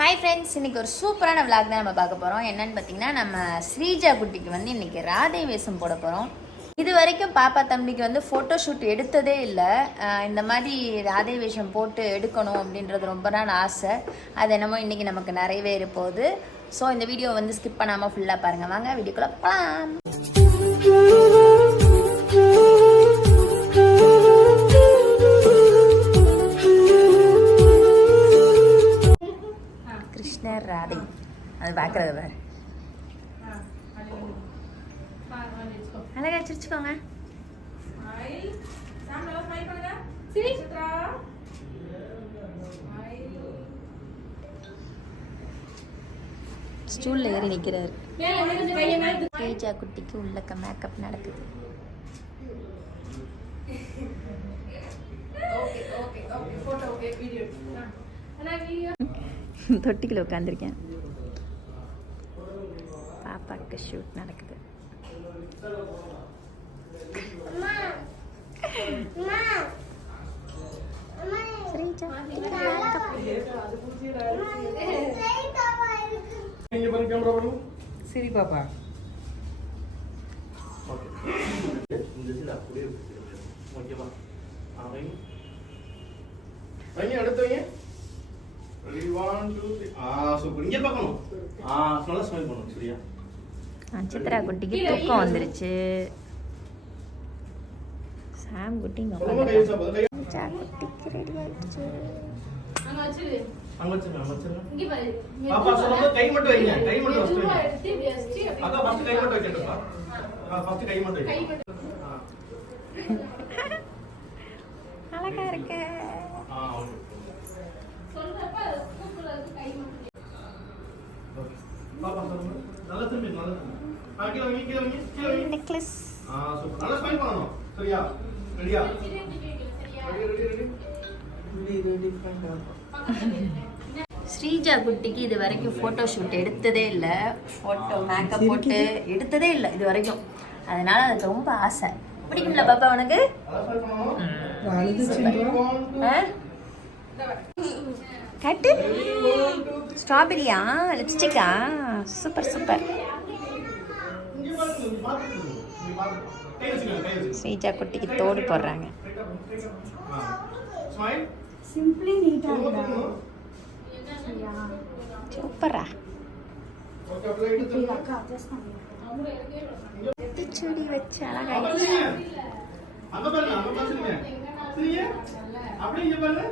Hi friends இன்னைக்கு ஒரு சூப்பரான விளாக் தான் நம்ம பார்க்க போகிறோம் என்னென்னு பார்த்தீங்கன்னா நம்ம ஸ்ரீஜா குட்டிக்கு வந்து இன்னைக்கு ராதை வேஷம் போட போகிறோம் இது வரைக்கும் பாப்பா தம்பிக்கு வந்து ஃபோட்டோ ஷூட் எடுத்ததே இல்லை. இந்த மாதிரி ராதை வேஷம் போட்டு எடுக்கணும் அப்படின்றது ரொம்ப நாள் ஆசை. அது என்னமோ இன்றைக்கி நமக்கு நிறையவே இருப்போகுது. ஸோ இந்த வீடியோ வந்து ஸ்கிப் பண்ணாமல் ஃபுல்லாக பாருங்கள் வாங்க வீடியோக்குள்ள போகலாம் பார்க்குறது பாரு. அழகா சிரிச்சுக்கோங்க. ஸ்டூல்ல ஏறி நிற்கிறாரு ஸ்ரீஜா குட்டிக்கு உள்ளக்க மேக்கப் நடக்குது. தொட்டிக்குள்ள உட்காந்துருக்கேன் பாப்பாக்கு ஷூட் நடக்குது ஸ்ரீஜா குட்டிக்கு makeup. இங்க பாருங்க கேமரா பாருங்க சரி பாப்பா ஓகே இந்த சீல அப்படியே ஓகேவா ஆ வைங்க வைங்க அடுத்து வைங்க ரெடி ஒன் டூ த்ரீ ஆ சூப்பர் இங்க பார்க்கணும் ஆ நல்லா ஸ்மைல் பண்ணணும் சரியா ஆ, சித்ரா குட்டிக்கு தூக்கம் வந்துருச்சு. சாம் குட்டி இங்க குட்டிக்கு ரெடி ஆயிடுச்சு. கை மட்டும் ஸ்ரீஜா குட்டிக்கு இது வரைக்கும் ஃபோட்டோ ஷூட் எடுத்ததே இல்லை. ஃபோட்டோ மேக்கப் போட்டு எடுத்ததே இல்லை இது வரைக்கும். அதனால அது ரொம்ப ஆசை. பிடிக்கும்ல பாப்பா உனக்கு? கட்டு. ஸ்ட்ராபெரியா லிப்ஸ்டிக்கா சூப்பர் சூப்பர். ஸ்ரீஜா குட்டிக்கு தோடு போடுறாங்க. சிம்பிளி நீட்டா சூப்பரா. சுடி வச்சு அழகா அங்க பாருங்க அங்க பாருங்க அங்க பாருங்க சரியா அப்படியே இங்க பாருங்க.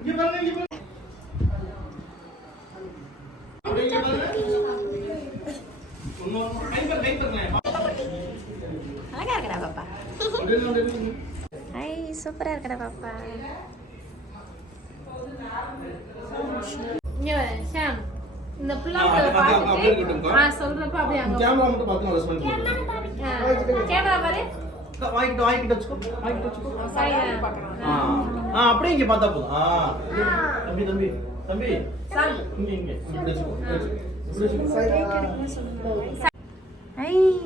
இங்க பாருங்க இங்க பாருங்க. அப்படியே இங்க பாருங்க. இன்னும் கை பாருங்க கை பாருங்க அழகா இருக்கடா பாப்பா. ஐ சூப்பரா இருக்கடா பாப்பா இங்க வா, ஷாம். இந்த பிள்ளைங்களை அப்படியே பார்த்துட்டு. ஆ, சொல்றப்ப அப்படியே அங்க கேமரா மட்டும் பார்த்து நல்லா ஸ்மைல் பண்ணுங்க. ஆ, கேமரா பாரு. வாங்கிட்டு வாங்கிட்டு வச்சுக்கோ. வாங்கிட்டு வச்சுக்கோ. சரி, ஆ. ஆ அப்படியே இங்க பார்த்தா போதும். ஆ. தம்பி தம்பி தம்பி.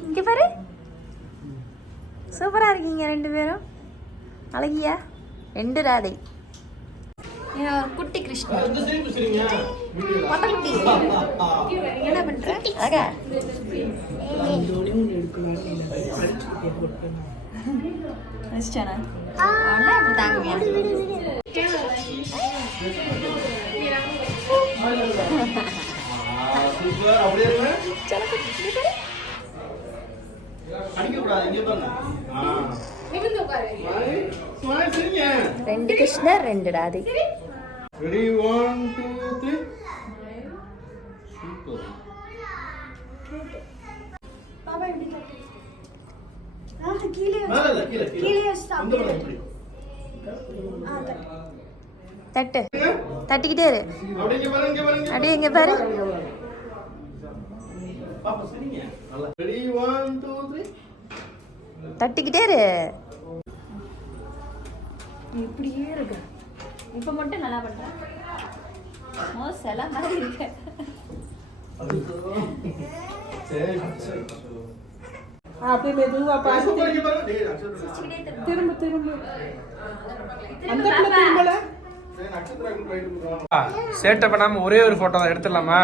இங்க பாரு. சூப்பரா இருக்கீங்க ரெண்டு பேரும். அழகியா? ரெண்டு ராதை குட்டி கிருஷ்ணன் என்ன பண்ற அழகா தோணி ஒன்று எடுக்கலாம்னு அடிச்சுக்கிட்டே போட்டேன் வச்சிட்டானா? அவனா இப்படி தாங்குவியா ஆ. சூப்பர் அப்படியே இருங்க அடிக்க கூடாது இங்க பாருங்க ரெண்டு கிருஷ்ணர் ரெண்டு ராதை ரெடி 1 2 3 சூப்பர் பாப்பா எப்படி தட்டு? ஆ கீழே மேல கீழ கீழ. இந்த பக்கம் இப்படி ஆ தட்டு. தட்டு. தட்டிக்கிட்டே இரு. அப்படியே இங்க பாருங்க இங்க பாருங்க அப்படியே இங்க பாரு. பாப்பா சரிங்க. நல்லா. ரெடி 1 2 3 தட்டிக்கிட்டே இரு. இப்படியே இருக்கு. இப்ப மட்டும் நல்லா பண்ற மோசல மாதிரி இருக்க அப்படியே மெதுவா பார்த்து திரும்ப. திரும்ப அந்த திரும்பல? சேட்டை பண்ணாம ஒரே ஒரு போட்டோ எடுத்துடலாமா?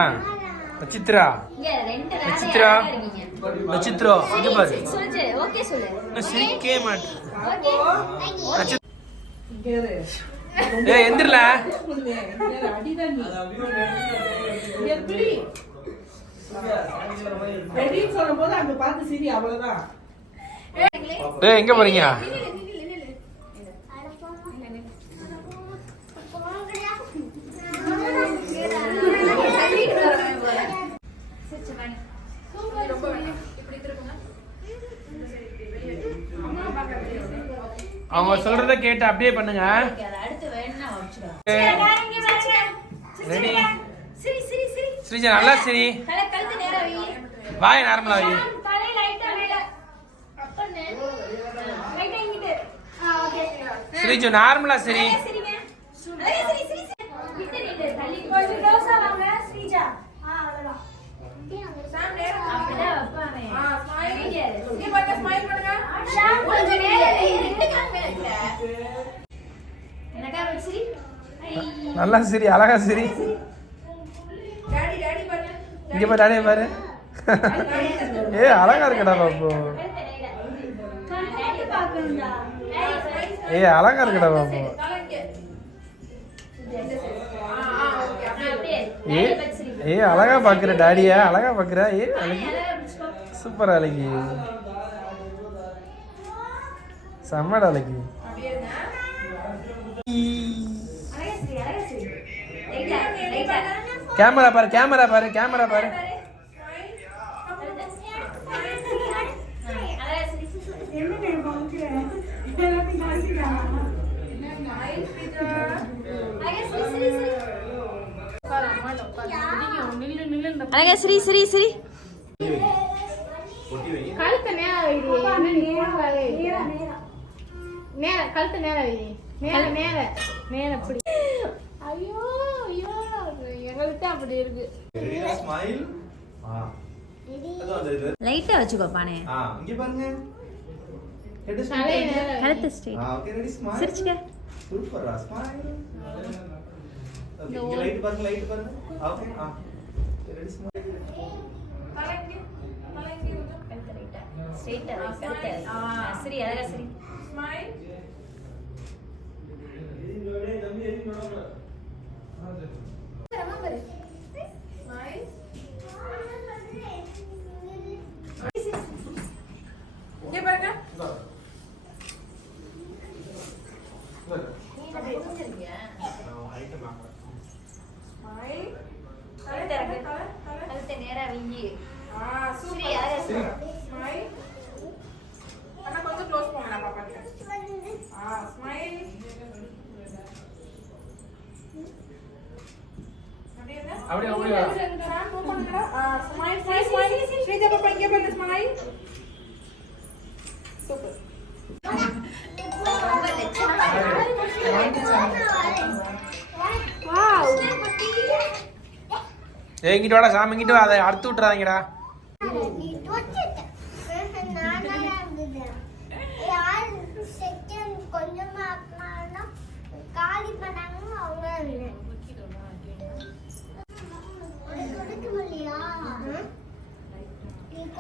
நட்சத்திரா? இங்க ரெண்டு ராதை நட்சத்திரா. நட்சத்திரா? இங்க பாரு. சொல்லு ஓகே சொல்லு. இன்னும் சிரிக்கவே மாட்டேன் ஏய் எந்திரல இங்கே இரு, அடிதான் நீ. இங்கே பிடி. ரெடின்னு சொல்லும்போது அங்க பார்த்து சிரி அவ்வளவுதான் ஏய் எங்க போறீங்க அவங்க சொல்றத கேட்டு அப்படியே பண்ணுங்க ரெடி. சரி சரி சரி. ஸ்ரீஜா நல்லா சரி. வாய் நார்மலா வை. தலை லைட்டா மேல அப்பனே லைட்டா இங்கிட்டு. ஆ ஓகே ஸ்ரீஜு நார்மலா சரி. எனக்கா ஐ நல்லா சரி அழகா சரி. இங்க பாரு டாடியை பாரு. ஏ அழகா இருக்கடா பாப்பு ஏ அழகா இருக்கடா பாப்பு ஏ ஏ அழகா பாக்குற டாடியா அழகா பாக்குற? ஏ அழகி. சூப்பர் அழகி. செம்மடா அழகி. கேமரா பாரு கேமரா பாரு கேமரா பாரு. வை. கழுத்தை நேரா வைடி. என்ன நீ போன எங்கள்கிட்ட அப்படி இருக்கு Ready, smile. ஆ. அது வந்து இது. லைட்டா வச்சுக்கோ பானே ஆ, இங்க பாருங்க Head smile தலையை பண்ணுங்க. நேரா வை. கழுத்து ஸ்ட்ரைட் ஆ, okay, ready, smile. சிரிச்சுக்க Super, ஆ, smile. Okay, இங்க light பாருங்க, light பாருங்க. Okay, ஆ. Ready, smile. கழுத்து ரைட்டா ஸ்ட்ரைட்டா கழுத்து சரி அழகா சரி Espera. அப்படியே அப்படியே. வாடா சாமி இங்கிட்டு வா. அதை அறுத்து விட்டுறாதீங்கடா. கொஞ்சமா காலி பண்ணாங்க அவங்க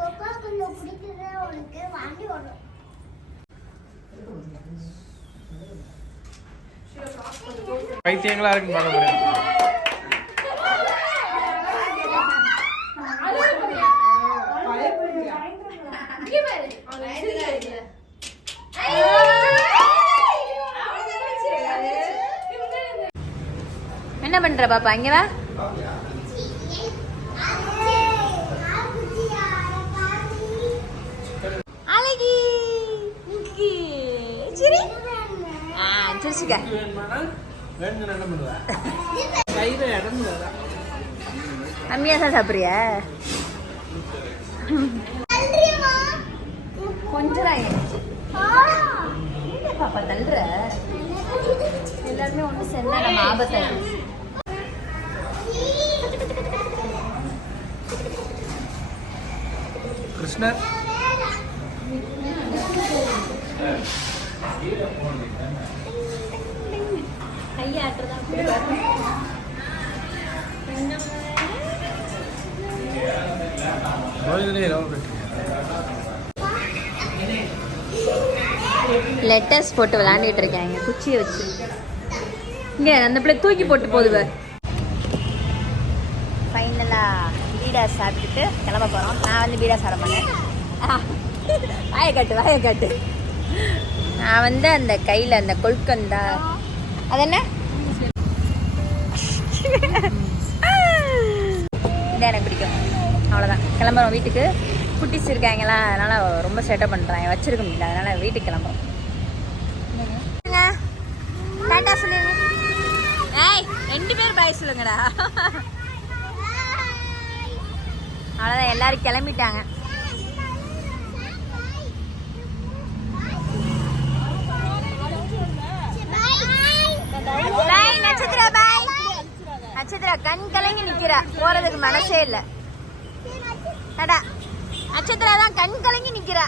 கொக்கா கொஞ்சம் குடிக்கிற உனக்கு வாண்டி வரும் பைத்தியங்களா இருக்குன்னு பார்க்க போறேன் என்ன பண்ற பாப்பா இங்க வா அழகி இங்கி. சரி ஆ சிரிச்சுக்க. கம்மியா தான் சாப்பிடுறியா? கொஞ்சம் பாப்பா தள்ளுற? எல்லாருமே ஒன்று சேர்ந்தா நம்ம ஆபத்தை கிருஷ்ணர். கை கையை ஆட்டுறதா லெட்டர்ஸ் போட்டு விளையாண்டுட்டு இருக்காங்க குச்சியை வச்சு. இங்க அந்த பிள்ளை தூக்கி போட்டு போதுவ. ஃபைனலாக பீடா சாப்பிட்டுட்டு கிளம்ப போகிறோம் நான் வந்து பீடா சாப்பிட மாட்டேன். வாயை காட்டு வாயை காட்டு. நான் வந்து அந்த கையில் அந்த கொல்கந்தா அது என்ன எனக்கு பிடிக்கும். அவ்வளோதான் கிளம்புறோம் வீட்டுக்கு. குட்டிஸ் இருக்காங்களா அதனால் ரொம்ப செட்டப் பண்ணுறாங்க வச்சிருக்க முடியல. அதனால் வீட்டுக்கு கிளம்புறோம். டாட்டா சொல்லுங்க. ஏய் ரெண்டு பேர் பாய் சொல்லுங்கடா. அவ்வளோதான் எல்லாரும் கிளம்பிட்டாங்க பாய் நட்சத்திரா பாய் நட்சத்திரா கண் கலங்கி நிக்கிறா போறதுக்கு மனசே இல்ல. டடா நட்சத்திரா தான் கண் கலங்கி நிக்கிறா.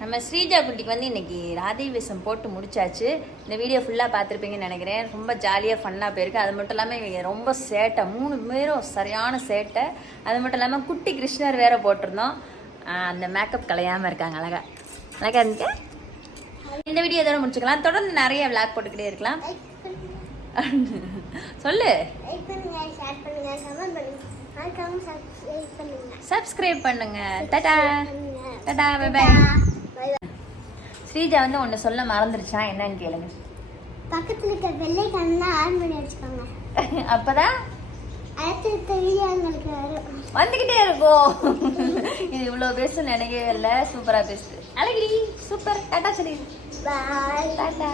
நம்ம ஸ்ரீஜா குட்டிக்கு வந்து இன்னைக்கு ராதை வேஷம் போட்டு முடிச்சாச்சு. இந்த வீடியோ ஃபுல்லாக பார்த்துருப்பீங்கன்னு நினைக்கிறேன். ரொம்ப ஜாலியாக ஃபன்னாக போயிருக்கு. அது மட்டும் இல்லாமல் இவங்க ரொம்ப சேட்டை. மூணு பேரும் சரியான சேட்டை. அது மட்டும் இல்லாமல் குட்டி கிருஷ்ணர் வேற போட்டிருந்தோம். அந்த மேக்கப் கலையாமல் இருக்காங்க. அழகா. அழகா இருந்துச்சு இந்த வீடியோ இதோட முடிச்சுக்கலாம். தொடர்ந்து நிறைய விளாக் போட்டுக்கிட்டே இருக்கலாம். சொல்லு. சப்ஸ்கிரைப் பண்ணுங்க டாடா டாடா பை பை ஸ்ரீஜா வந்து ஒன்று சொல்ல மறந்துருச்சா என்னன்னு கேளுங்க. பக்கத்துல இருக்க வெள்ளை கண்ணா ஆன் பண்ணி வச்சுக்கோங்க. அப்பதான்? அடுத்த வீடியோ உங்களுக்கு வரும். வந்துகிட்டே இருக்கும். இது இவ்வளோ பேச நினைக்கவே இல்லை. சூப்பரா பேசுது அழகிரி. சூப்பர் டாட்டா சொல்லி. பாய் டாட்டா